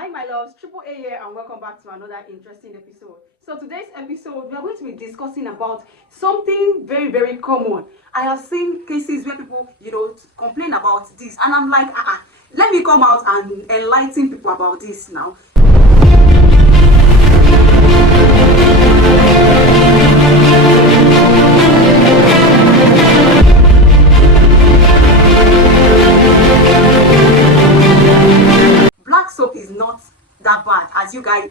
Hi my loves, Triple A here and welcome back to another interesting episode. So today's episode we are going to be discussing about something very common. I have seen cases where people, complain about this and I'm like, let me come out and enlighten people about this now. Black soap is not that bad as you guys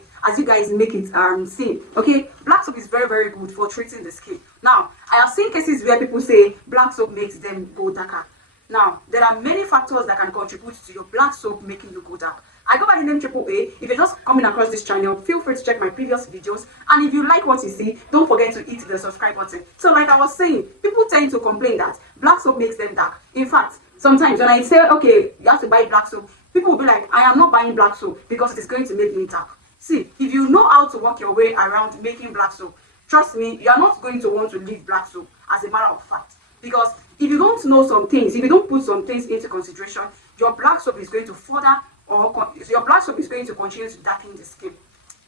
make it seem. Okay, black soap is very good for treating the skin. Now I have seen cases where people say black soap makes them go darker. Now there are many factors that can contribute to your black soap making you go dark. I go by the name Triple A. If you're just coming across this channel, feel free to check my previous videos, and if you like what you see, don't forget to hit the subscribe button. So like I was saying, people tend to complain that black soap makes them dark. In fact, sometimes when I say, okay, you have to buy black soap, people will be like, I am not buying black soap because it is going to make me dark. See, if you know how to work your way around making black soap, trust me, you are not going to want to leave black soap, as a matter of fact. Because if you don't know some things, if you don't put some things into consideration, your black soap is going to your black soap is going to continue to darken the skin.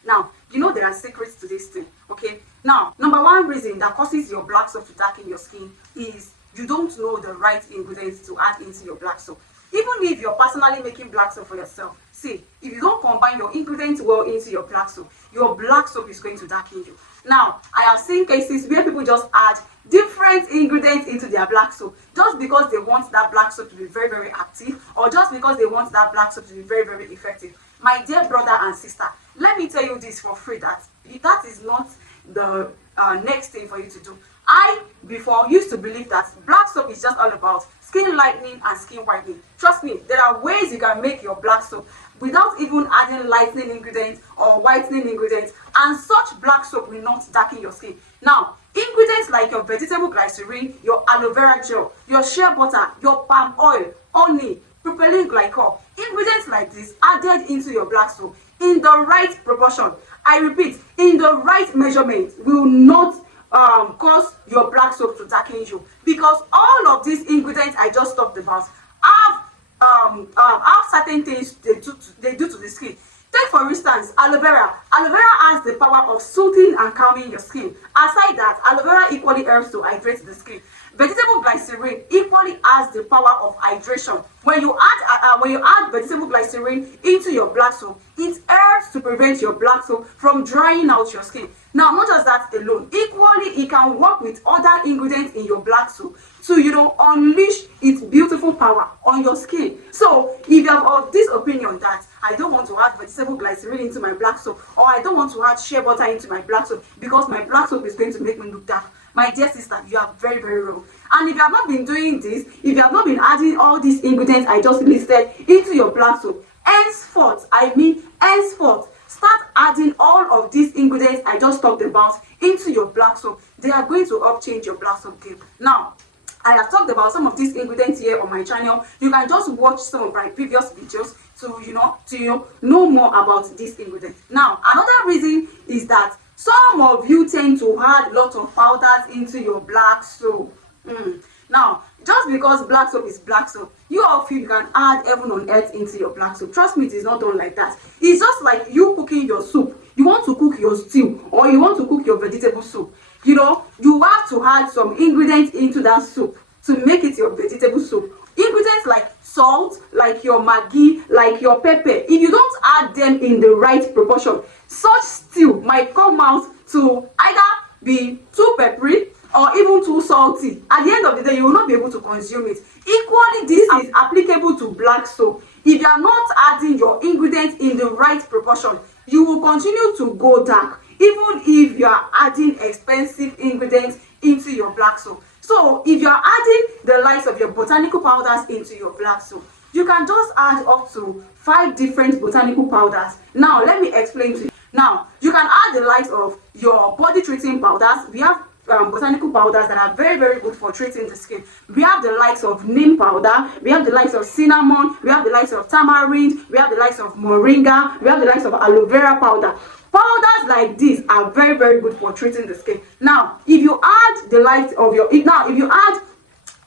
Now, there are secrets to this thing, okay? Now, number one reason that causes your black soap to darken your skin is you don't know the right ingredients to add into your black soap. Even if you're personally making black soap for yourself, see, if you don't combine your ingredients well into your black soap is going to darken you. Now, I have seen cases where people just add different ingredients into their black soap just because they want that black soap to be very active, or just because they want that black soap to be very effective. My dear brother and sister, let me tell you this for free, that is not the next thing for you to do. I before used to believe that black soap is just all about skin lightening and skin whitening. Trust me, there are ways you can make your black soap without even adding lightening ingredients or whitening ingredients, and such black soap will not darken your skin. Now, ingredients like your vegetable glycerin, your aloe vera gel, your shea butter, your palm oil, honey, propylene glycol, ingredients like this added into your black soap in the right proportion, I repeat, in the right measurement, will not cause your black soap to darken you, because all of these ingredients I just talked about have certain things they do to the skin. Take for instance aloe vera. Aloe vera has the power of soothing and calming your skin. Aside that, aloe vera equally helps to hydrate the skin. Vegetable glycerin equally has the power of hydration. When you add vegetable glycerin into your black soap, it helps to prevent your black soap from drying out your skin. Now, not just that alone, equally it can work with other ingredients in your black soap to unleash its beautiful power on your skin. So if you have of this opinion that I don't want to add vegetable glycerin into my black soap, or I don't want to add shea butter into my black soap because my black soap is going to make me look dark, my dear sister, you are very wrong. And if you have not been doing this, if you have not been adding all these ingredients I just listed into your black soap, henceforth, start adding all of these ingredients I just talked about into your black soap. They are going to help change your black soap game. Now, I have talked about some of these ingredients here on my channel. You can just watch some of my previous videos to know more about these ingredients. Now, another reason is that some of you tend to add lots of powders into your black soap. Now, just because black soap is black soap, you all feel you can add heaven on earth into your black soap. Trust me, it is not done like that. It's just like you cooking your soup. You want to cook your stew, or you want to cook your vegetable soup. You have to add some ingredients into that soup to make it your vegetable soup. Ingredients like salt, like your maggi, like your pepper. If you don't add them in the right proportion, such stew might come out to either be too peppery or even too salty. At the end of the day, you will not be able to consume it. Equally, this is applicable to black soap. If you are not adding your ingredients in the right proportion, you will continue to go dark, even if you are adding expensive ingredients into your black soap. So if you are adding the likes of your botanical powders into your black soap, you can just add up to 5 different botanical powders. Now let me explain to you. Now you can add the likes of your body treating powders. We have botanical powders that are very good for treating the skin. We have the likes of neem powder, we have the likes of cinnamon, we have the likes of tamarind, we have the likes of moringa, we have the likes of aloe vera powder. Powders like this are very good for treating the skin. Now, if you add the likes of if you add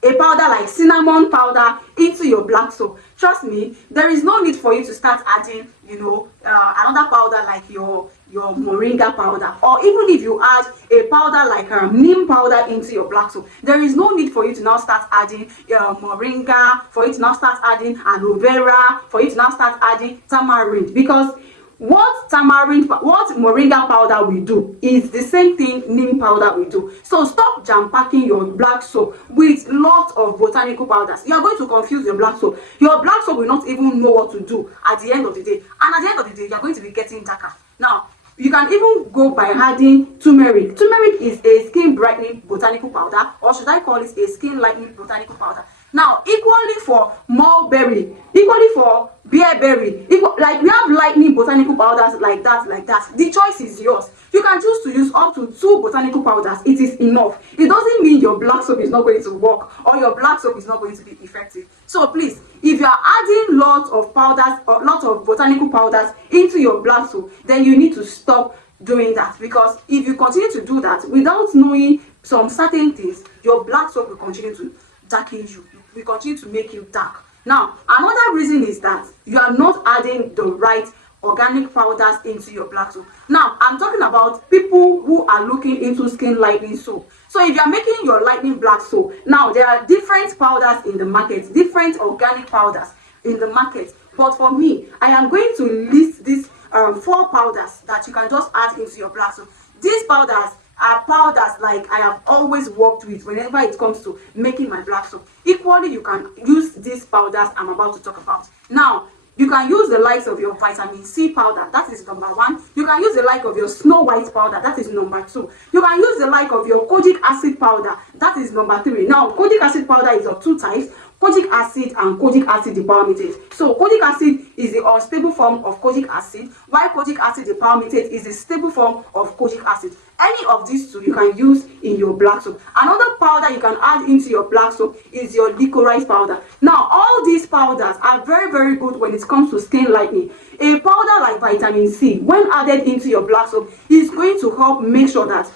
a powder like cinnamon powder into your black soap, trust me, there is no need for you to start adding, another powder like your moringa powder, or even if you add a powder like neem powder into your black soap, there is no need for you to now start adding moringa, for you to now start adding aloe vera, for you to now start adding tamarind, because what moringa powder will do is the same thing neem powder will do. So stop jam packing your black soap with lots of botanical powders. You are going to confuse your black soap. Your black soap will not even know what to do at the end of the day, and at the end of the day you are going to be getting darker. Now you can even go by adding turmeric. Turmeric is a skin brightening botanical powder, or should I call it a skin lightening botanical powder. Now, equally for mulberry, equally for bearberry, like we have lightning botanical powders like that. The choice is yours. You can choose to use up to 2 botanical powders. It is enough. It doesn't mean your black soap is not going to work or your black soap is not going to be effective. So please, if you are adding lots of powders or lots of botanical powders into your black soap, then you need to stop doing that, because if you continue to do that without knowing some certain things, your black soap will continue to darken you. We continue to make you dark. Now, another reason is that you are not adding the right organic powders into your black soap. Now, I'm talking about people who are looking into skin lightening soap. So if you are making your lightening black soap, now there are different powders in the market, different organic powders in the market. But for me, I am going to list these 4 powders that you can just add into your black soap. These powders are powders like I have always worked with whenever it comes to making my black soap. Equally, you can use these powders I'm about to talk about. Now, you can use the likes of your vitamin C powder, that is number 1. You can use the like of your Snow White powder, that is number 2. You can use the like of your kojic acid powder, that is number 3. Now, kojic acid powder is of 2 types. Kojic acid and kojic acid dipalmitate. So kojic acid is the unstable form of kojic acid, while kojic acid dipalmitate is the stable form of kojic acid. Any of these two you can use in your black soap. Another powder you can add into your black soap is your licorice powder. Now, all these powders are very, very good when it comes to skin lightening. A powder like vitamin C, when added into your black soap, is going to help make sure that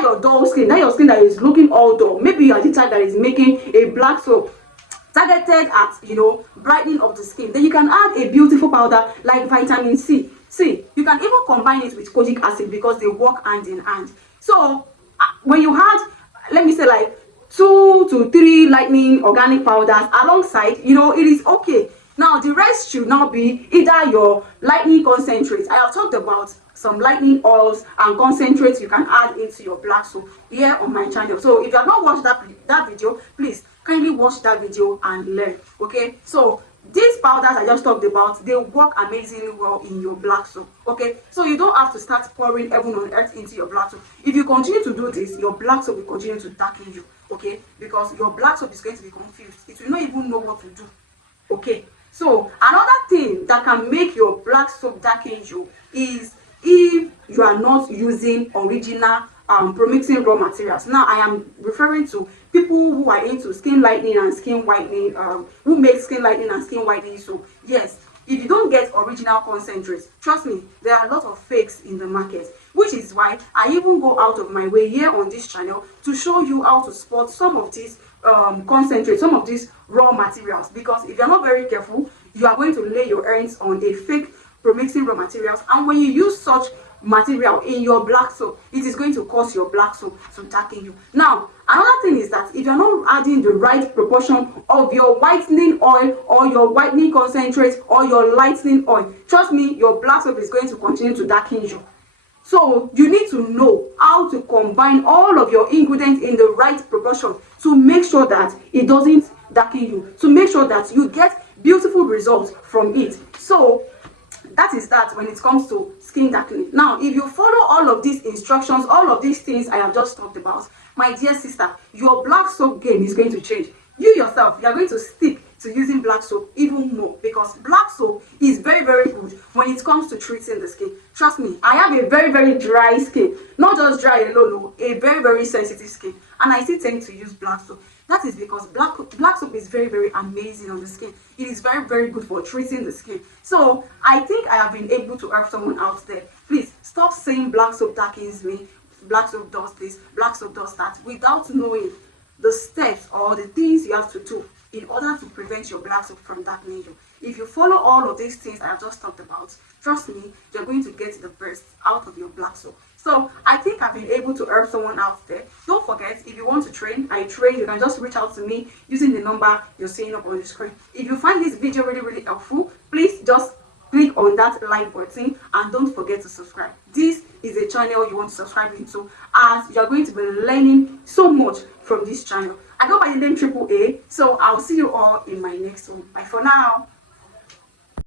your dull skin, your skin that is looking all dull, maybe you are the type that is making a black soap targeted at brightening of the skin, then you can add a beautiful powder like vitamin C. See, you can even combine it with kojic acid because they work hand in hand. So when you had, let me say, like 2 to 3 lightening organic powders alongside, it is okay. Now the rest should now be either your lightening concentrates. I have talked about some lightening oils and concentrates you can add into your black soap here on my channel. So if you have not watched that video, please kindly watch that video and learn. Okay, so these powders I just talked about, they work amazingly well in your black soap. Okay, so you don't have to start pouring heaven on earth into your black soap. If you continue to do this, your black soap will continue to darken you. Okay, because your black soap is going to be confused. It will not even know what to do. Okay, so another thing that can make your black soap darken you is if you are not using original promixing raw materials. Now I am referring to people who are into skin lightening and skin whitening, who make skin lightening and skin whitening soap. Yes, if you don't get original concentrates, trust me, there are a lot of fakes in the market, which is why I even go out of my way here on this channel to show you how to spot some of these concentrates, some of these raw materials, because if you're not very careful, you are going to lay your hands on a fake promixing raw materials, and when you use such material in your black soap, it is going to cause your black soap to darken you. Now, another thing is that if you're not adding the right proportion of your whitening oil or your whitening concentrate or your lightening oil, trust me, your black soap is going to continue to darken you. So you need to know how to combine all of your ingredients in the right proportion to make sure that it doesn't darken you, to make sure that you get beautiful results from it. So that is that when it comes to skin darkening. Now, if you follow all of these instructions, all of these things I have just talked about, my dear sister, your black soap game is going to change. You yourself, you are going to stick to using black soap even more, because black soap is very, very good when it comes to treating the skin. Trust me, I have a very, very dry skin. Not just dry alone, no, a very, very sensitive skin, and I still tend to use black soap. That is because black soap is very, very amazing on the skin. It is very, very good for treating the skin. So I think I have been able to help someone out there. Please stop saying black soap darkens me, black soap does this, black soap does that, without knowing the steps or the things you have to do in order to prevent your black soap from darkening you. If you follow all of these things I have just talked about, trust me, you're going to get the best out of your black soap. So I think I've been able to help someone out there. Don't forget, if you want to train, I train. You can just reach out to me using the number you're seeing up on the screen. If you find this video really helpful, please just click on that like button and don't forget to subscribe. This is a channel you want to subscribe into, as you're going to be learning so much from this channel. I go by the name Triple A, so I'll see you all in my next one. Bye for now.